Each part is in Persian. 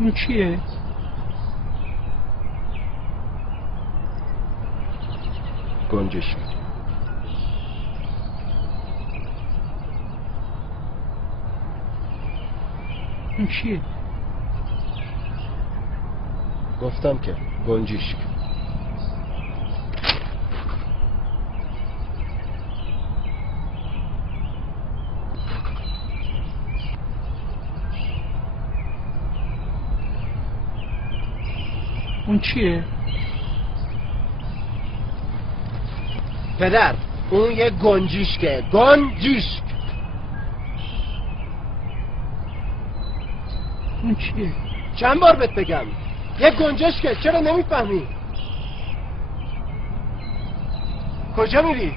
اون چیه؟ گنجشک. اون چیه؟ گفتم که گنجشک. اون چیه؟ پدر اون یه گنجشکه. گنجشک. اون چیه؟ چند بار بهت بگم یه گنجشکه، چرا نمیفهمی؟ کجا میری؟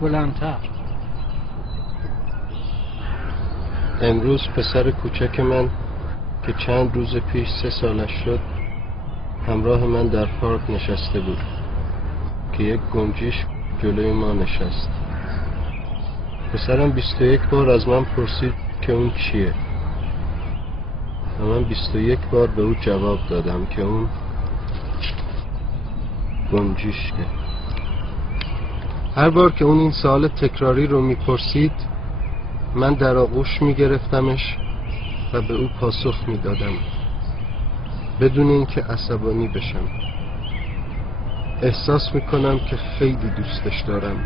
بلندتر. امروز پسر کوچک من که چند روز پیش 3 سالش شد همراه من در پارک نشسته بود که یک گنجشک جلوی ما نشست. پسرم 21 بار از من پرسید که اون چیه و من 21 بار به او جواب دادم که اون گنجشکه. هر بار که اون این سوال تکراری رو میپرسید من در آغوش میگرفتمش و به او پاسخ میدادم بدون اینکه عصبانی بشم. احساس میکنم که خیلی دوستش دارم.